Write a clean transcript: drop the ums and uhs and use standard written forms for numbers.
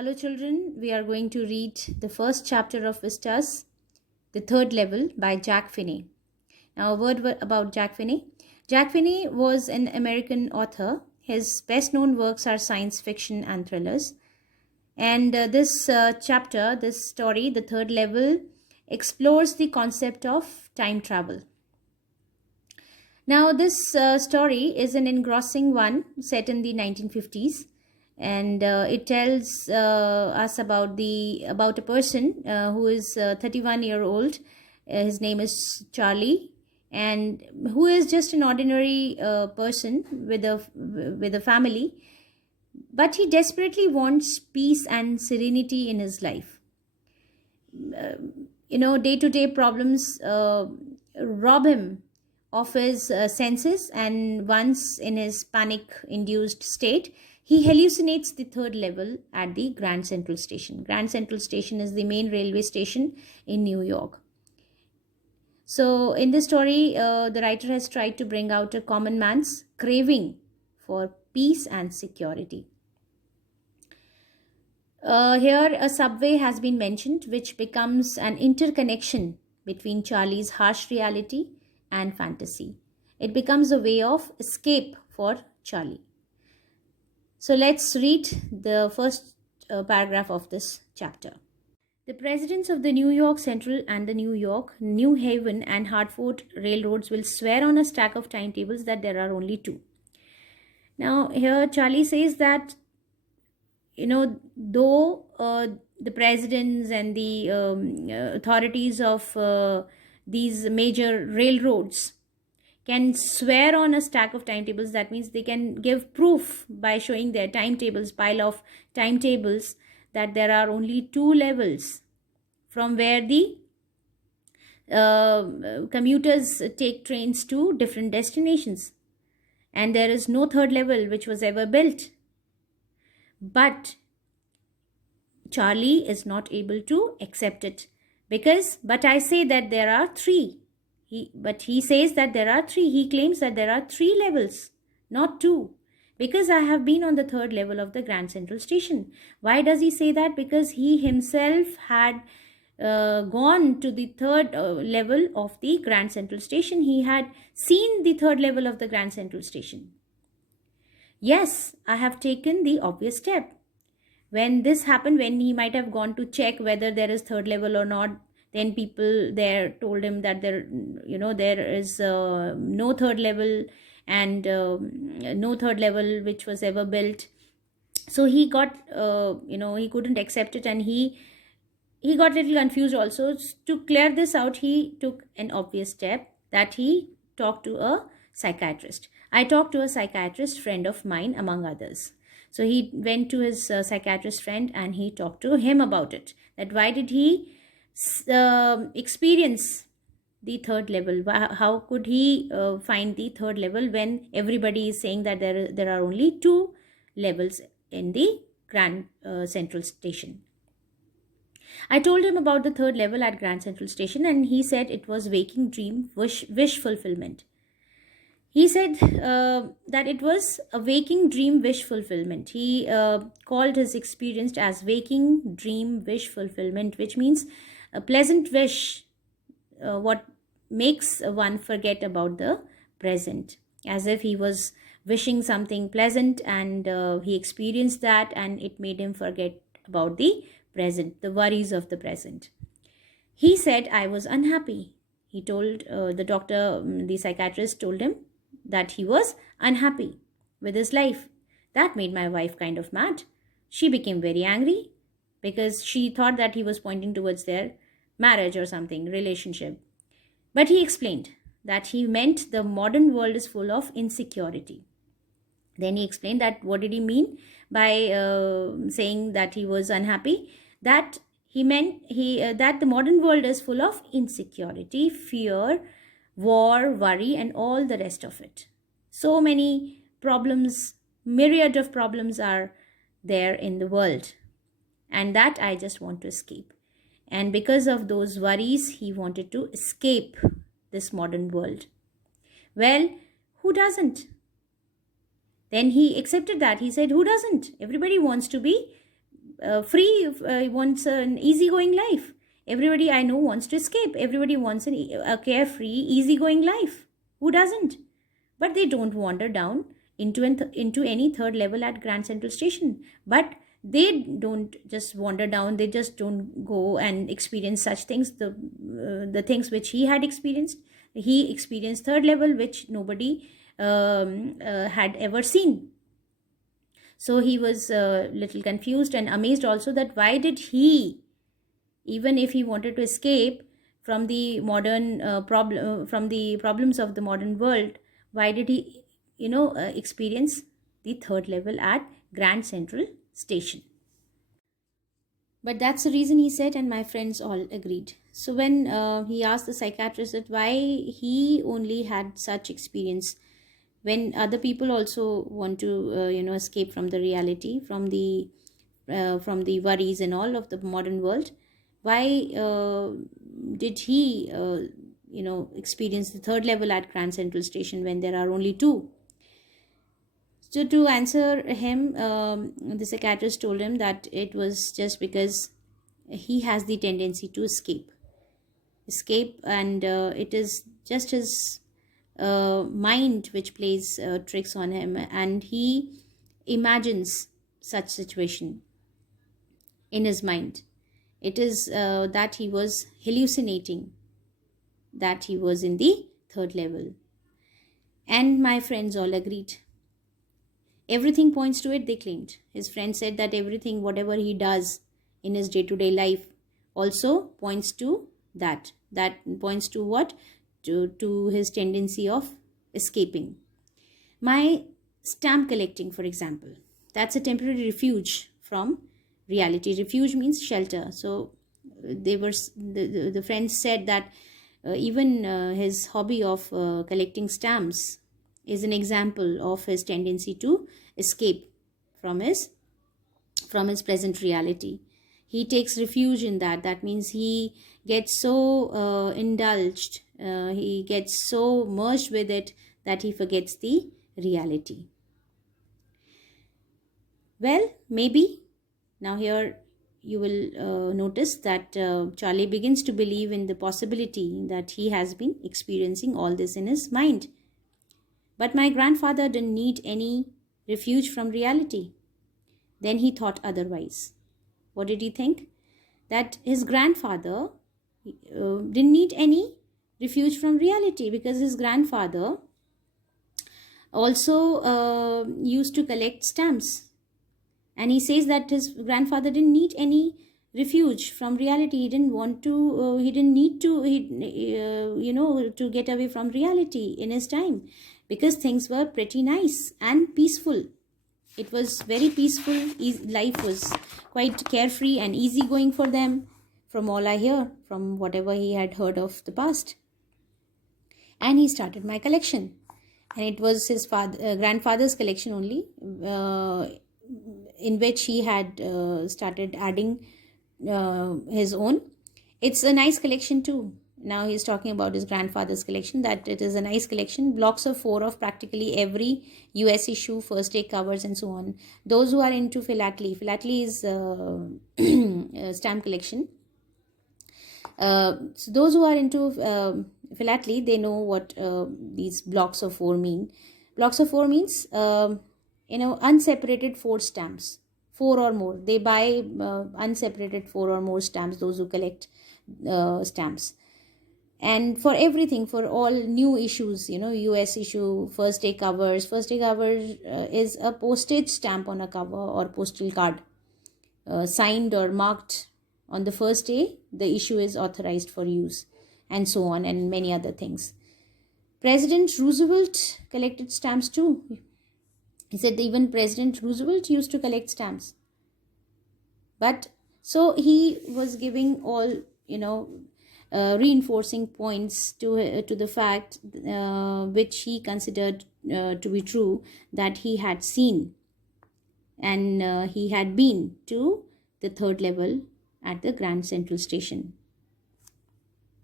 Hello, children. We are going to read the first chapter of Vistas, the third level by Jack Finney. Now, a word about Jack Finney. Jack Finney was an American author. His best known works are science fiction and thrillers. And this chapter, this story, the third level, explores the concept of time travel. Now, this story is an engrossing one set in the 1950s, and it tells us about a person who is 31-year-old. His name is Charlie, and who is just an ordinary person with a family, but he desperately wants peace and serenity in his life. Day-to-day problems rob him of his senses, and once in his panic-induced state, he hallucinates the third level at the Grand Central Station. Grand Central Station is the main railway station in New York. So in this story, the writer has tried to bring out a common man's craving for peace and security. Here a subway has been mentioned, which becomes an interconnection between Charlie's harsh reality and fantasy. It becomes a way of escape for Charlie. So let's read the first paragraph of this chapter. The presidents of the New York Central and the New York, New Haven and Hartford railroads will swear on a stack of timetables that there are only two. Now here Charlie says that, though the presidents and the authorities of these major railroads can swear on a stack of timetables, that means they can give proof by showing their timetables, pile of timetables, that there are only two levels from where the commuters take trains to different destinations, and there is no third level which was ever built. But Charlie is not able to accept it but I say that there are three. He says that there are three. He claims that there are three levels, not two, because I have been on the third level of the Grand Central Station. Why does he say that? Because he himself had gone to the third level of the Grand Central Station. He had seen the third level of the Grand Central Station. Yes, I have taken the obvious step. When this happened, when he might have gone to check whether there is third level or not, then people there told him that there is no third level, and no third level which was ever built. So he got he couldn't accept it, and he got a little confused also. To clear this out, he took an obvious step, that he talked to a psychiatrist. I talked to a psychiatrist friend of mine, among others. So he went to his psychiatrist friend and he talked to him about it. That why did he experience the third level? How could he find the third level when everybody is saying that there are only two levels in the Grand Central Station? I told him about the third level at Grand Central Station, and he said it was waking dream wish fulfillment. He said that it was a waking dream wish fulfillment. He called his experience as waking dream wish fulfillment, which means a pleasant wish, what makes one forget about the present, as if he was wishing something pleasant, and he experienced that, and it made him forget about the present, the worries of the present. He said, I was unhappy. He told the doctor, the psychiatrist told him that he was unhappy with his life. That made my wife kind of mad. She became very angry because she thought that he was pointing towards their marriage or something, relationship. But he explained that he meant the modern world is full of insecurity. Then he explained that what did he mean by saying that he was unhappy? That he meant that the modern world is full of insecurity, fear, war, worry, and all the rest of it. So many problems, myriad of problems are there in the world, and that I just want to escape. And because of those worries, he wanted to escape this modern world. Well, who doesn't? Then he accepted that. He said, who doesn't? Everybody wants to be free, wants an easygoing life. Everybody I know wants to escape. Everybody wants a carefree, easygoing life. Who doesn't? But they don't wander down into any third level at Grand Central Station. But they don't just wander down. They just don't go and experience such things. The things which he had experienced. He experienced third level, which nobody had ever seen. So he was a little confused and amazed also, that why did he, even if he wanted to escape from the modern from the problems of the modern world, why did he experience the third level at Grand Central Station? But that's the reason, he said, and my friends all agreed. So when he asked the psychiatrist that why he only had such experience, when other people also want to escape from the reality, from the worries and all of the modern world, why did he experience the third level at Grand Central Station when there are only two? So to answer him, the psychiatrist told him that it was just because he has the tendency to escape, and it is just his mind which plays tricks on him, and he imagines such situation in his mind. It is that he was hallucinating, that he was in the third level. And my friends all agreed. Everything points to it, they claimed. His friend said that everything, whatever he does in his day-to-day life, also points to that. That points to what? To his tendency of escaping. My stamp collecting, for example, that's a temporary refuge from reality. Refuge means shelter. So they were the friends said that even his hobby of collecting stamps is an example of his tendency to escape from his present reality. He takes refuge in that. That means he gets so indulged, he gets so merged with it that he forgets the reality. Well, maybe now here you will notice that Charlie begins to believe in the possibility that he has been experiencing all this in his mind. But my grandfather didn't need any refuge from reality. Then he thought otherwise. What did he think? That his grandfather didn't need any refuge from reality, because his grandfather also used to collect stamps. And he says that his grandfather didn't need any refuge from reality. He didn't want to, he didn't need to, to get away from reality in his time, because things were pretty nice and peaceful. It was very peaceful. Life was quite carefree and easygoing for them, from all I hear, from whatever he had heard of the past. And he started my collection. And it was his grandfather's collection only, in which he had started adding his own. It's a nice collection too. Now he's talking about his grandfather's collection, that it is a nice collection. Blocks of 4 of practically every US issue, first day covers and so on. Those who are into philately is a stamp collection. So those who are into philately, they know what these blocks of 4 mean. Blocks of 4 means, unseparated 4 stamps, 4 or more. They buy unseparated 4 or more stamps, those who collect stamps. And for everything, for all new issues, US issue, first day covers. First day covers is a postage stamp on a cover or postal card, signed or marked on the first day the issue is authorized for use, and so on, and many other things. President Roosevelt collected stamps too. He said even President Roosevelt used to collect stamps. But so he was giving all, reinforcing points to the fact which he considered to be true, that he had seen and he had been to the third level at the Grand Central Station.